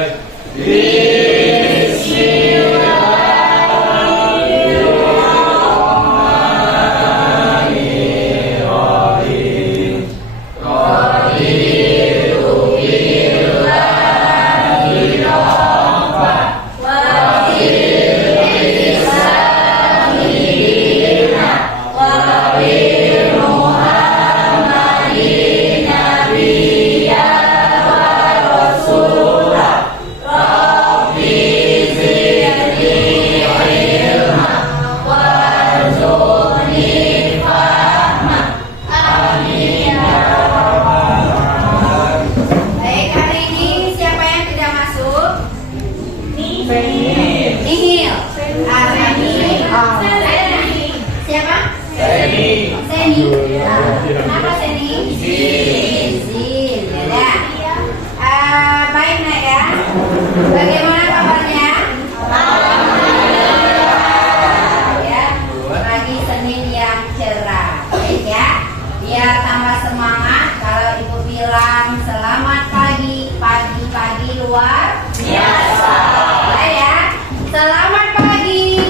dimulai. Kenapa Seni? Izin. Ya. Baik Nak ya. Bagaimana kabarnya? Ya. Pagi Senin yang cerah. Baik ya. Biar tambah semangat kalau Ibu bilang selamat pagi, pagi luar biasa. Ya. Selamat pagi.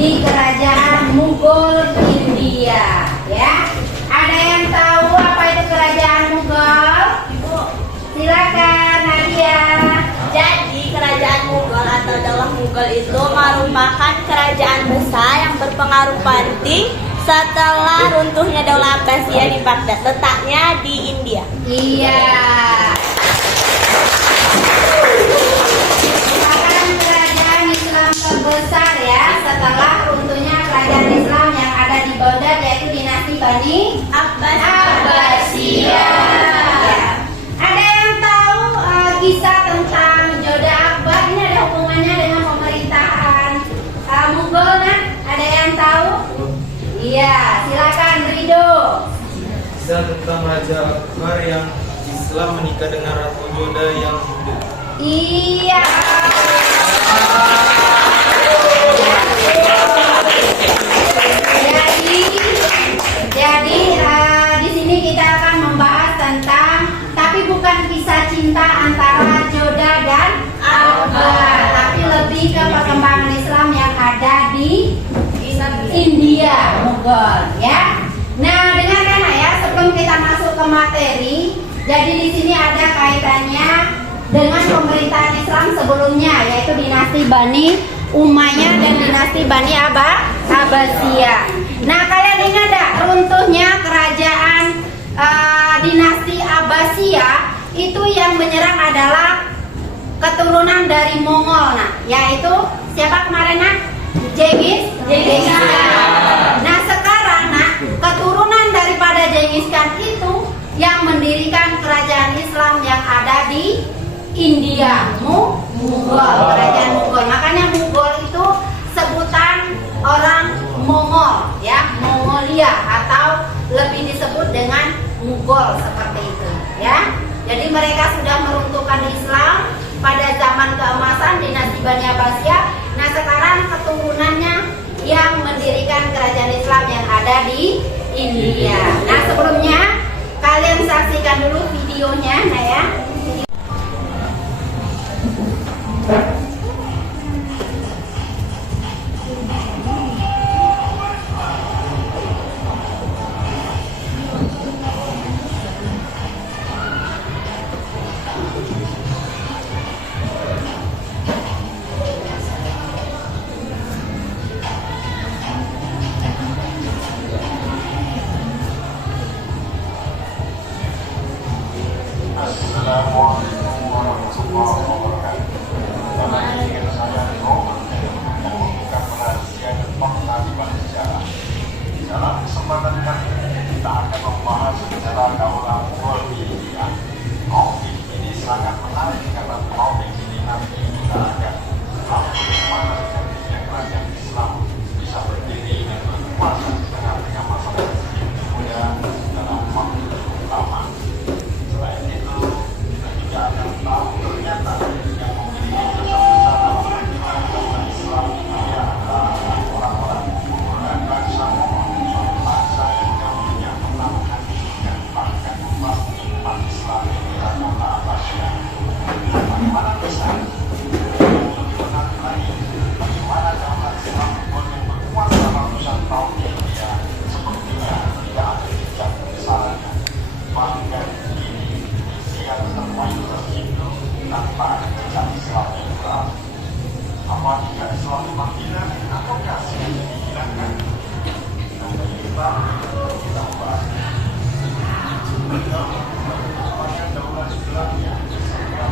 Di kerajaan Mughal India, ya. Ada yang tahu apa itu kerajaan Mughal? Ibu, silakan Nadia. Jadi kerajaan Mughal atau Daulah Mughal itu merupakan kerajaan besar yang berpengaruh penting setelah runtuhnya Daulah Abbasiyah di Baghdad, letaknya di India. Iya. Kerajaan Islam terbesar ya setelah runtuhnya kerajaan Islam yang ada di Baghdad, yaitu dinasti Bani Abbasiyah. Ya. Ada yang tahu kisah tentang Joda Akbar? Ini ada hubungannya dengan pemerintahan Mughal, nah? Ada yang tahu? Iya, silakan Rido. Kisah tentang Raja Akbar yang Islam menikah dengan Ratu Joda yang Hindu. Iya. Jadi di sini kita akan membahas tentang, tapi bukan kisah cinta antara Joda dan Akbar, tapi lebih ke perkembangan Islam yang ada di India, Mughal, ya. Nah, dengarkan ya, sebelum kita masuk ke materi, jadi di sini ada kaitannya dengan pemerintahan Islam sebelumnya, yaitu dinasti Bani Umayyah dan dinasti Bani Abbasiyah. Nah, kalian ingat tak runtuhnya kerajaan dinasti Abbasiyah itu yang menyerang adalah keturunan dari Mongol, nah, yaitu siapa kemarin nak? Genghis Khan. Nah, sekarang nak, keturunan daripada Genghis Khan itu yang mendirikan kerajaan Islam yang ada di India, Mughal, kerajaan Mughal. Makanya Mughal itu sebutan orang Mongol, ya, Mongolia, atau lebih disebut dengan Mughal seperti itu, ya. Jadi mereka sudah meruntuhkan Islam pada zaman keemasan dinasti Bani Abbasiyah. Nah, sekarang keturunannya yang mendirikan kerajaan Islam yang ada di India. Nah, sebelumnya kalian saksikan dulu videonya, nah ya. Assalamualaikum warahmatullahi wabarakatuh. Saya membuka rahasia dan fakta di balik sejarah. Dalam kesempatan kali ini kita akan membahas sejarah Daulah Mughal di India. Topik ini sangat menarik karena topik ini nanti kita akan bagaimana kerajaan Islam bisa berdiri dan Apa tidak selalu panggilan atau kasih yang dihilangkan? Dan kita membahas upaya daulat Islamnya serta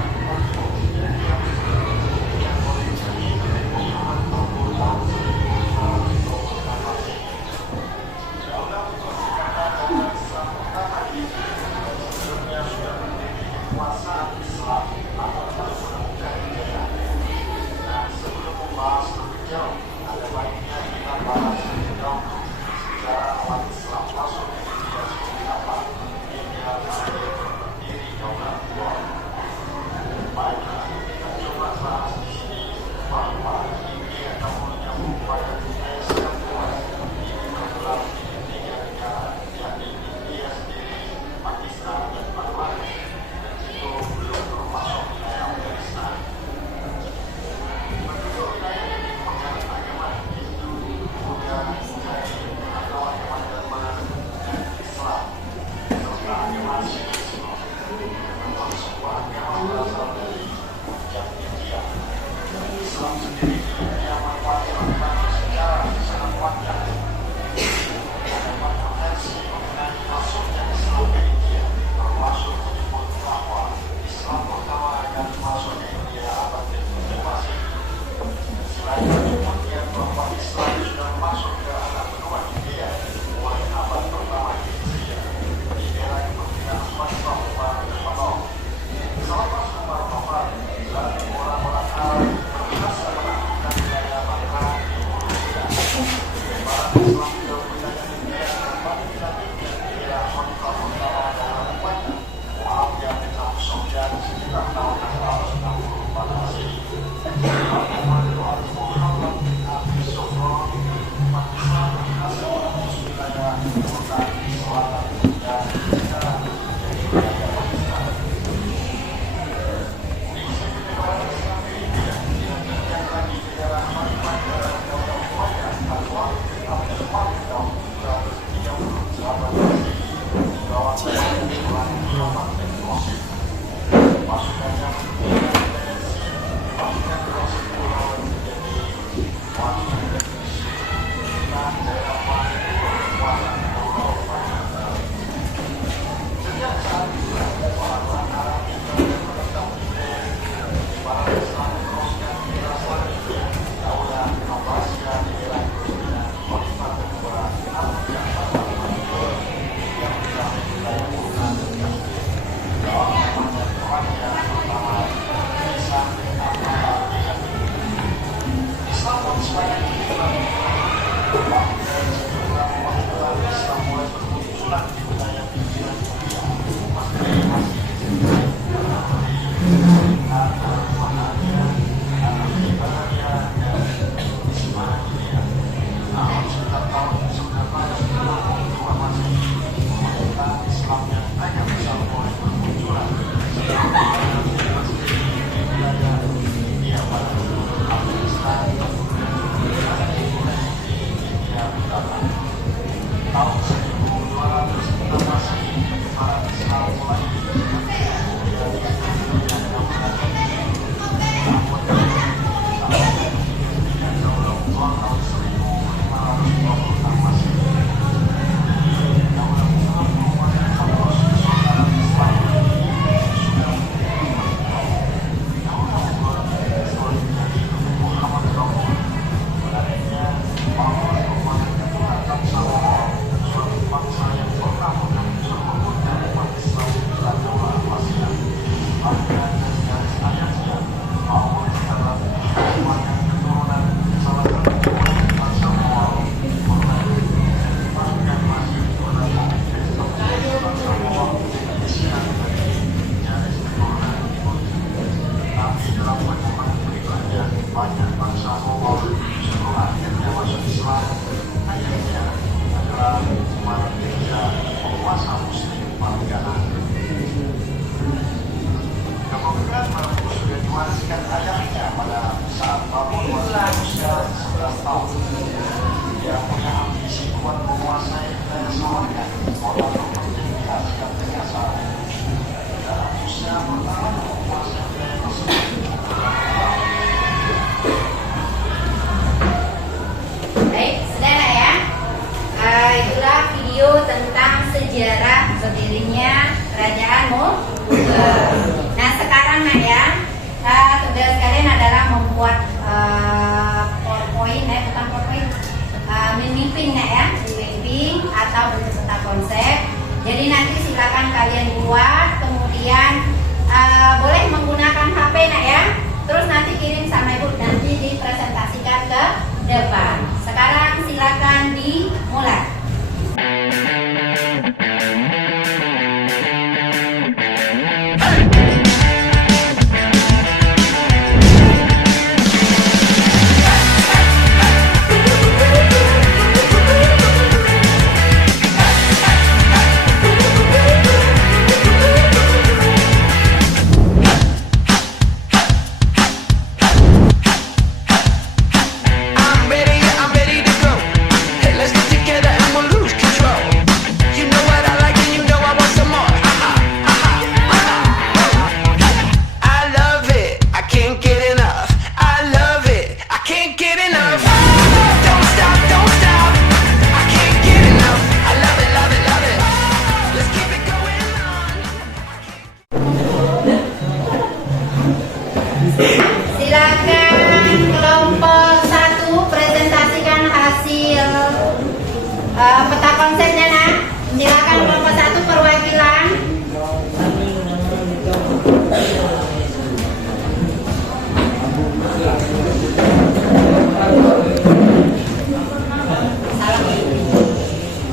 Peta konsepnya nah. Silakan kelompok 1 perwakilan.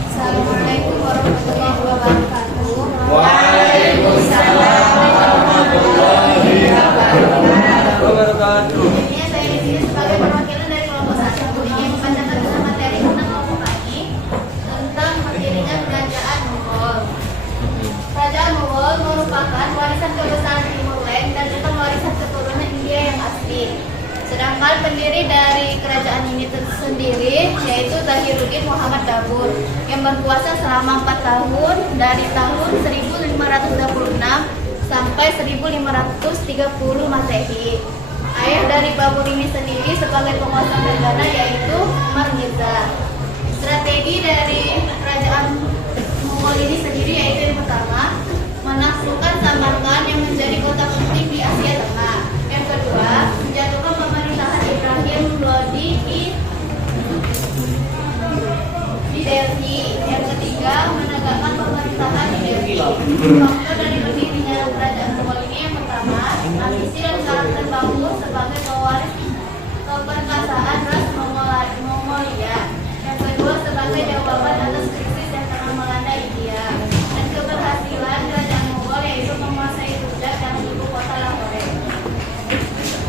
Assalamualaikum warahmatullahi wabarakatuh. Waalaikumsalam warahmatullahi wabarakatuh. Ini saya di sini sebagai perwakilan dari kelompok 1 ingin membacakan tentang materi tentang kelompok kami tentang berdirinya kerajaan Mughal. Kerajaan Mughal merupakan warisan kebesaran Timur Leng dan juga warisan keturunan India yang asli. Sedangkan pendiri dari kerajaan ini sendiri yaitu Zahiruddin Muhammad Babur yang berkuasa selama 4 tahun dari tahun 1526 sampai 1530 Masehi. Ayah dari Babur ini sendiri sebagai penguasa perdana yaitu Umar Mirza. Strategi dari kerajaan Mughal ini sendiri yaitu yang pertama, menaklukkan Samarkand yang menjadi kota penting di Asia Tengah. Yang kedua, menjatuhkan pemerintahan Ibrahim Lodi di Delhi. Yang ketiga, menegakkan pemerintahan di Delhi. Faktor dari berdirinya kerajaan Mughal ini yang pertama, ambisi dan karakter Babur sebagai pewaris keperkasaan ras Mongolia. Yang kedua, sebagai jawaban atas krisis yang tengah melanda India. Dan keberhasilan kerajaan Mughal yaitu menguasai Gujarat dan ibu kota Lahore.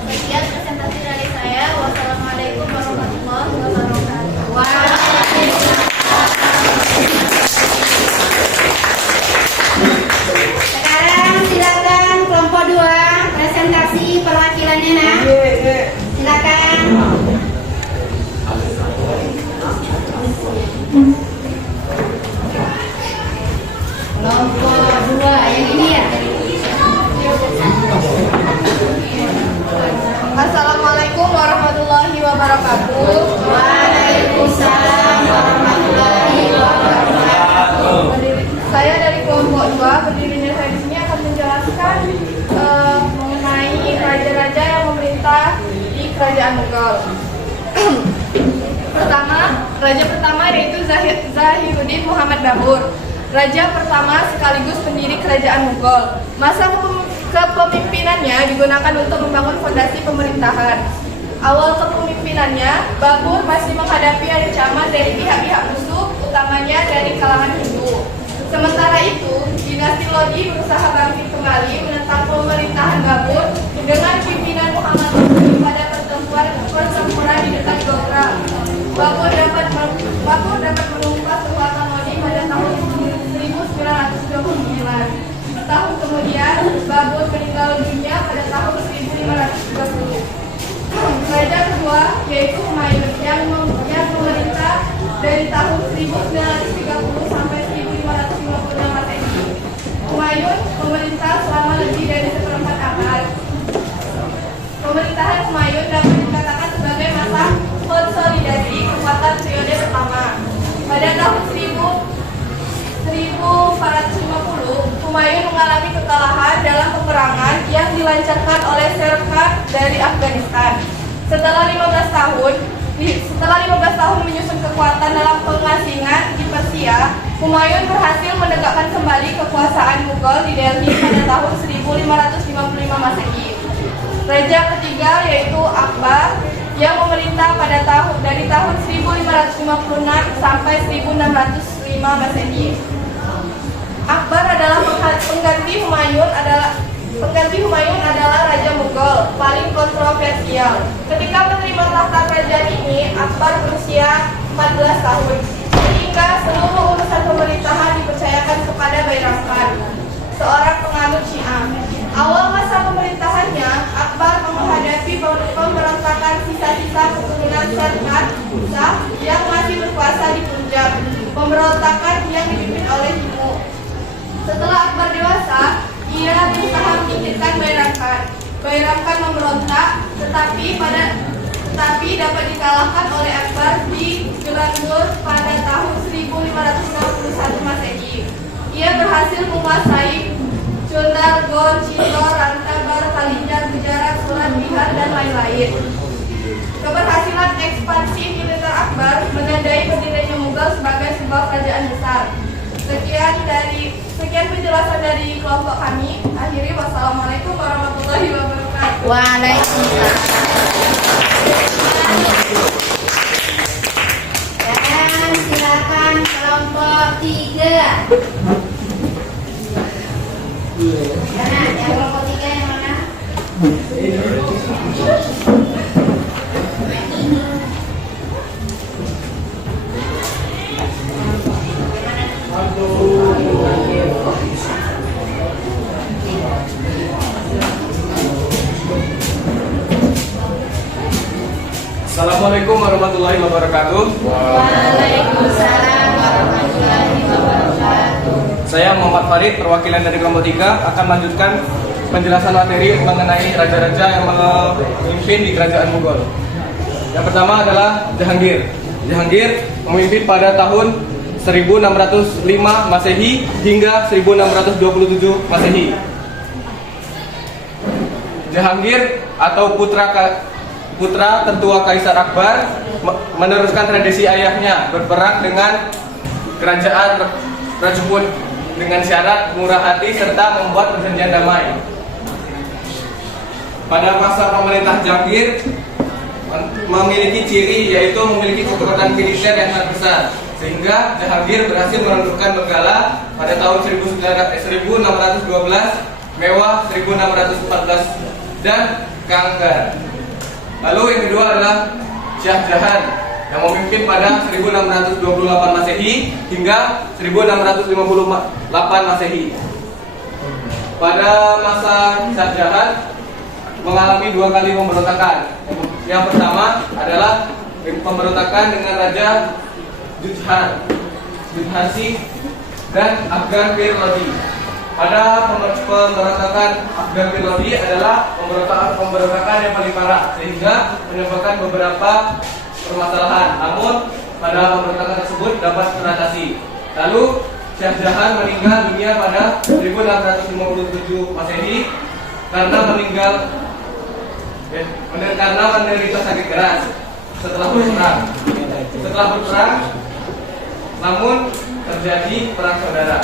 Sekian presentasi dari saya. Wassalamualaikum warahmatullahi wabarakatuh. Sekarang silakan kelompok 2 presentasi perwakilannya nah. Silakan. Kelompok 2 yang ini ya. Assalamualaikum warahmatullahi wabarakatuh. Waalaikumsalam warahmatullahi wabarakatuh. Saya dari kelompok 2, berdirinya saya di sini akan menjelaskan mengenai raja-raja yang memerintah di kerajaan Mughal. Raja pertama yaitu Zahiruddin Muhammad Babur. Raja pertama sekaligus pendiri kerajaan Mughal. Masa kepemimpinannya digunakan untuk membangun fondasi pemerintahan. Awal kepemimpinannya, Babur masih menghadapi ancaman dari pihak-pihak musuh, utamanya dari kalangan Hindu. Sementara itu, dinasti Lodi berusaha bangkit kembali menentang pemerintahan Babur dengan pimpinan Muhammad Lodi pada pertempuran di dekat Gogra. Babur dapat menumpas kekuatan Lodi pada tahun 1929. Setahun kemudian, Babur meninggal dunia pada tahun 1530. Raja kedua yaitu Humayun yang memerintah dari tahun 1930 sampai 1556 Masehi. Humayun memerintah selama lebih dari seperempat abad. Pemerintahan Humayun dapat dikatakan sebagai masa konsolidasi kekuatan periode pertama. Pada tahun 1450, Humayun mengalami kekalahan dalam peperangan yang dilancarkan oleh Sher Khan dari Afghanistan. Setelah 15 tahun menyusun kekuatan dalam pengasingan di Persia, Humayun berhasil menegakkan kembali kekuasaan Mughal di Delhi pada tahun 1555 Masehi. Raja ketiga yaitu Akbar yang memerintah dari tahun 1556 sampai 1605 Masehi. Akbar adalah pengganti Humayun adalah Raja Mughal paling kontroversial. Ketika menerima tahta kerajaan ini, Akbar berusia 14 tahun, sehingga seluruh urusan pemerintahan dipercayakan kepada Bairam Khan, seorang penganut Syiah. Awal masa pemerintahannya, Akbar menghadapi pemberontakan sisa-sisa keturunan Sher Khan yang masih berkuasa di Punjab, pemberontakan yang dipimpin oleh Timu. Setelah Akbar dewasa, ia berusaha menyingkirkan Bairam Khan. Bairam Khan memberontak, tetapi dapat dikalahkan oleh Akbar di Gelandur pada tahun 1551 Masehi. Ia berhasil menguasai Chundar, Gor, Chittor, Rantabar, Kalinjar, Gujarat, Surat, Bihar, dan lain-lain. Keberhasilan ekspansi militer Akbar menandai berdirinya Mughal sebagai sebuah penjelasan dari kelompok kami. Akhiri, wassalamualaikum warahmatullahi wabarakatuh. Waalaikumsalam. Dan silakan kelompok 3. Mana? Yang kelompok 3 yang mana? Assalamualaikum warahmatullahi wabarakatuh. Waalaikumsalam warahmatullahi wabarakatuh. Saya Muhammad Farid, perwakilan dari kelompok 3 akan melanjutkan penjelasan materi mengenai raja-raja yang memimpin di kerajaan Mughal. Yang pertama adalah Jahangir. Jahangir memimpin pada tahun 1605 Masehi hingga 1627 Masehi. Jahangir atau putra tertua Kaisar Akbar meneruskan tradisi ayahnya berperang dengan kerajaan Rajput dengan syarat murah hati serta membuat perjanjian damai. Pada masa pemerintah Jahangir memiliki ciri yaitu memiliki kekuatan militer yang sangat besar, sehingga Jahangir berhasil menundukkan Benggala pada tahun 1612, Mewah 1614 dan Kangar. Lalu yang kedua adalah Shah Jahan yang memimpin pada 1628 Masehi hingga 1658 Masehi. Pada masa Shah Jahan mengalami 2 kali pemberontakan. Yang pertama adalah pemberontakan dengan Raja Judhansi dan Afgan Pir Lodi. Pada pemberontakan Afgan Pir Lodi adalah pemberontakan yang paling parah sehingga menyebabkan beberapa permasalahan. Namun pada pemberontakan tersebut dapat teratasi. Lalu Shah Jahan meninggal dunia pada 1657 Masehi karena menderita sakit keras setelah berperang. Namun terjadi perang saudara.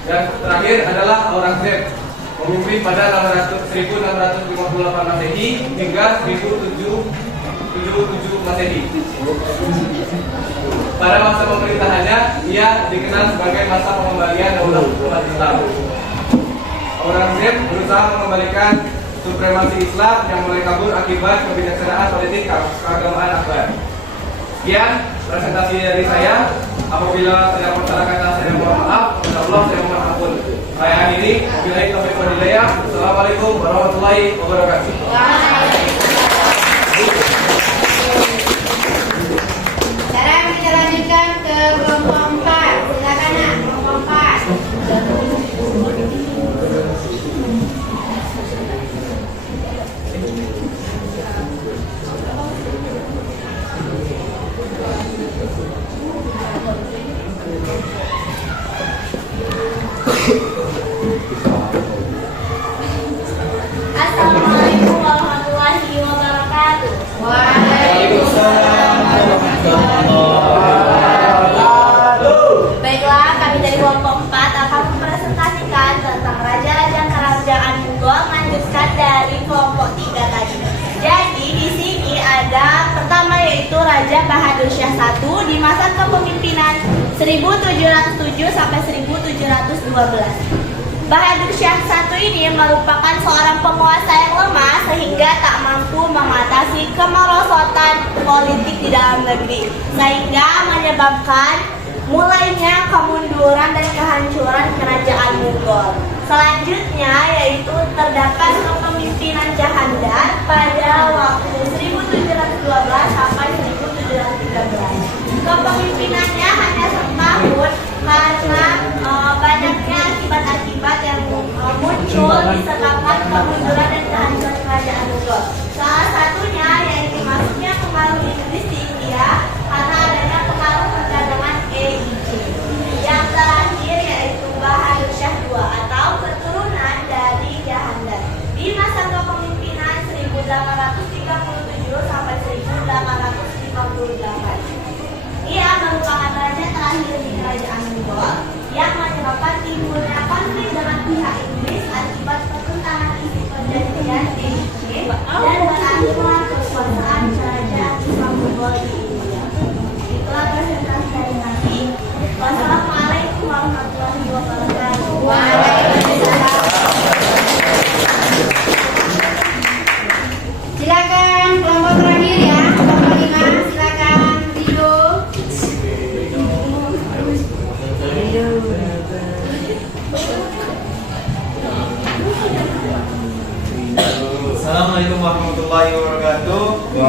Dan terakhir adalah Aurangzeb, memimpin pada 1658 Masehi hingga 1777 Masehi. Pada masa pemerintahannya, ia dikenal sebagai masa pengembalian daulah umat Islam. Aurangzeb berusaha mengembalikan supremasi Islam yang mulai kabur akibat kebijaksanaan politik keagamaan Akbar. Sekian presentasi dari saya. Apabila saya salah kata, saya mohon maaf. Insyaallah saya mohon ampun. Saya akhiri. Wabillahi taufiq wal hidayah. Assalamualaikum warahmatullahi wabarakatuh. Sekarang kita lanjutkan ke kelompok 4. Silakan nak, kelompok 4. Assalamualaikum warahmatullahi wabarakatuh. Waalaikumsalam Baiklah, kami dari kelompok 4 akan mempresentasikan tentang raja-raja kerajaan Mughal melanjutkan dari kelompok 3 tadi. Jadi di sini ada pertama yaitu Raja Bahadur Shah I di masa kepemimpinan 1707 sampai 1712. Bahadur Shah I ini merupakan seorang penguasa yang lemah sehingga tak mampu mengatasi kemerosotan politik di dalam negeri, sehingga menyebabkan mulainya kemunduran dan kehancuran kerajaan Mughal. Selanjutnya yaitu terdapat kepemimpinan Jahandar pada waktu 1712 sampai 1713. Kepemimpinannya hanya setahun karena banyaknya akibat-akibat yang muncul disebabkan kemunduran dan kehancuran kerajaan Mughal. Salah satunya yaitu masuknya pengaruh Inggris di India karena adanya pengaruh perdagangan EIJ. Yang terakhir yaitu Bahadur Shah II atau keturunan dari Jahandar di masa kepemimpinan 1837 sampai 1858. Ia merupakan raja terakhir di kerajaan Mughal yang menyebabkan timbulnya konflik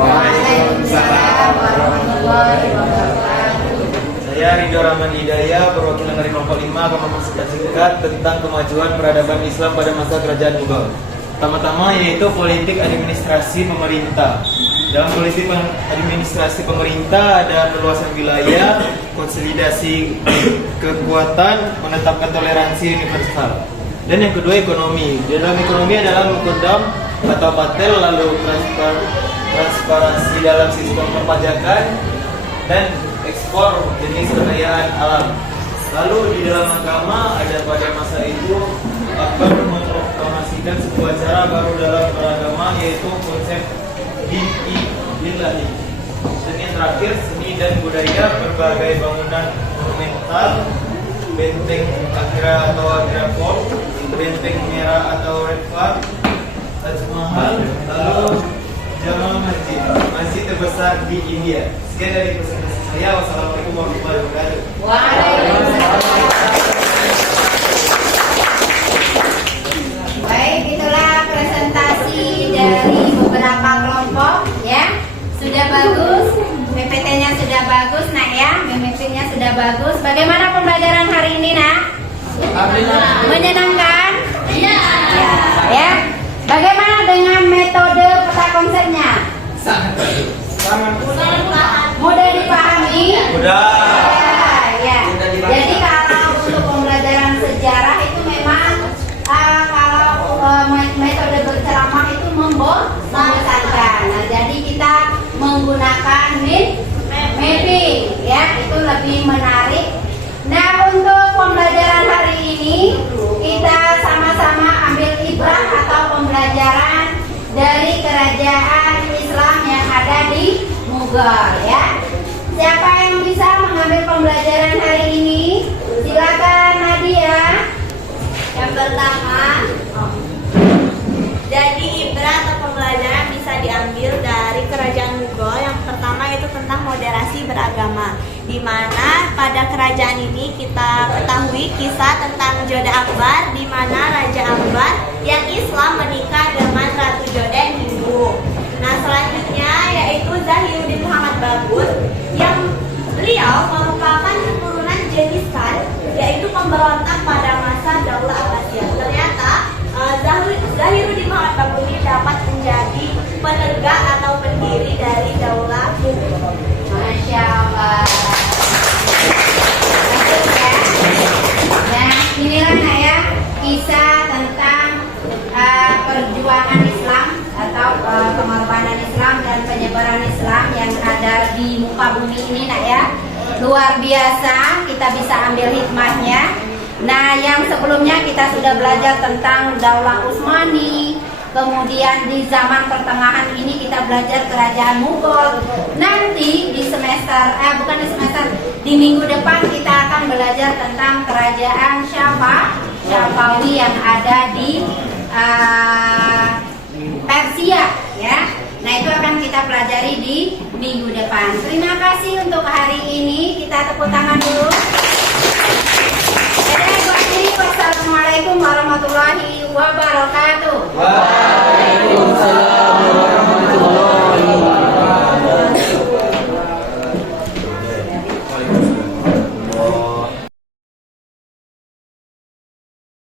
Waalaikumsalam warahmatullahi wabarakatuh. Saya Ridho Rahman Hidayah, perwakilan dari kelompok 5 akan mempersingkat singkat tentang kemajuan peradaban Islam pada masa kerajaan Mughal. Pertama-tama yaitu politik administrasi pemerintah. Dalam politik administrasi pemerintah ada perluasan wilayah, konsolidasi kekuatan, menetapkan toleransi universal. Dan yang kedua ekonomi. Dalam ekonomi adalah mengkodam atau patel, lalu transparansi dalam sistem perpajakan dan ekspor jenis kekayaan alam. Lalu di dalam agama ada pada masa itu akan memproklamasikan sebuah cara baru dalam beragama, yaitu konsep din-i-lillahi. Dan yang terakhir seni dan budaya, berbagai bangunan monumental, benteng Agra atau Agra Fort, benteng merah atau Red Fort, Taj Mahal, lalu Jama Masjid, masjid terbesar di India. Sekian dari presentasi saya. Wassalamualaikum warahmatullahi wabarakatuh. Waalaikumsalam. Baik, itulah presentasi dari beberapa kelompok ya. Sudah bagus, PPT-nya sudah bagus nak ya, mimiknya sudah bagus. Bagaimana pembelajaran hari ini nak? Menyenangkan? Iya. Ya. Bagaimana dengan metode peta konsepnya? Sangat bagus. Mudah dipahami? Mudah. Ya. Jadi kalau untuk pembelajaran sejarah itu memang metode berceramah itu membosankan. Nah, jadi kita menggunakan mapping ya, itu lebih menarik. Nah, untuk pembelajaran hari ini kita sama-sama ambil ibrah atau pembelajaran dari kerajaan Islam yang ada di Mughal ya. Siapa yang bisa mengambil pembelajaran hari ini? Silakan Nadia. Yang pertama, jadi ibrah atau pembelajaran bisa diambil dari kerajaan Mughal. Yang pertama itu tentang moderasi beragama, di mana pada kerajaan ini kita ketahui kisah tentang Joda Akbar, di mana Raja Akbar yang Islam menikah dengan Ratu Joda Hindu. Nah, selanjutnya yaitu Zahiruddin Muhammad Bagus, yang beliau merupakan keturunan Genghis Khan, yaitu pemberontak pada masa Daulah Abbasiyah. Ternyata Zahiruddin Muhammad Bagus ini dapat menjadi penegak atau pendiri dari Daulah Hindu. Masya Allah. Bagus ya. Nah, inilah ya kisah tentang perjuangan Islam atau pengorbanan Islam dan penyebaran Islam yang ada di muka bumi ini nak ya. Luar biasa, kita bisa ambil hikmahnya. Nah, yang sebelumnya kita sudah belajar tentang Daulah Utsmani. Kemudian di zaman pertengahan ini kita belajar kerajaan Mughal. Nanti di di minggu depan kita akan belajar tentang kerajaan Syafawi yang ada di Persia ya. Nah, itu akan kita pelajari di minggu depan. Terima kasih untuk hari ini. Kita tepuk tangan dulu. Wassalamualaikum warahmatullahi wabarakatuh. Waalaikumsalam warahmatullahi wabarakatuh.